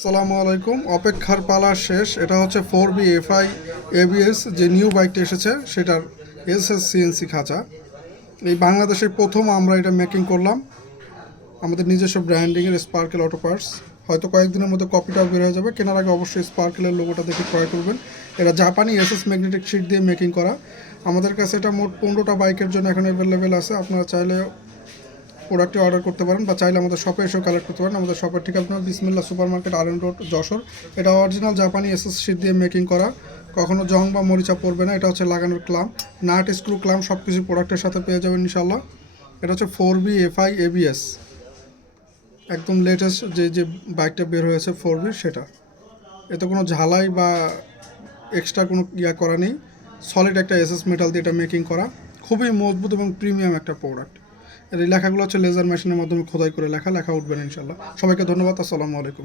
আসসালামু আলাইকুম। অপেক্ষার পালা শেষ। এটা হচ্ছে 4B FI ABS যে নিউ বাইকটা এসেছে সেটার এসএস সিএনসি খাঁচা। এই বাংলাদেশের প্রথম আমরা এটা মেকিং করলাম আমাদের নিজস্ব ব্র্যান্ডিংয়ের স্পার্কেল অটো পার্টস। হয়তো কয়েকদিনের মধ্যে কপিটাও বের হয়ে যাবে। কেনার আগে অবশ্যই স্পার্কেলের লোগোটা দেখে ক্রয় করবেন। এটা জাপানি এসএস ম্যাগনেটিক শিট দিয়ে মেকিং করা। আমাদের কাছে এটা মোট 15টা বাইকের জন্য এখন অ্যাভেলেবেল আছে। আপনারা চাইলে প্রোডাক্টটি অর্ডার করতে পারেন বা চাইলে আমাদের শপে এসেও কালেক্ট করতে পারেন। আমাদের শপের ঠিকানা বিসমিল্লাহ super market RN road Jessore. এটা অরিজিনাল জাপানি এসএস শিট দিয়ে মেকিং করা, কখনো জং বা মরিচা পড়বে না। এটা হচ্ছে লাগানোর ক্লাম, নাট স্ক্রু ক্লাম সব কিছু প্রোডাক্টের সাথে পেয়ে যাবেন ইনশাল্লাহ। এটা হচ্ছে 4B FI ABS, একদম লেটেস্ট যে বাইকটা বের হয়েছে 4B সেটা। এতে কোনো ঝালাই বা এক্সট্রা কোনো করা নেই। সলিড একটা এসএস মেটাল দিয়ে এটা মেকিং করা, খুবই মজবুত এবং প্রিমিয়াম একটা প্রোডাক্ট। এর এই লেখাগুলো হচ্ছে লেজার মেশিনের মাধ্যমে খোদাই করে লেখা উঠবে না ইনশাল্লাহ। সবাইকে ধন্যবাদ। আসসালামু আলাইকুম।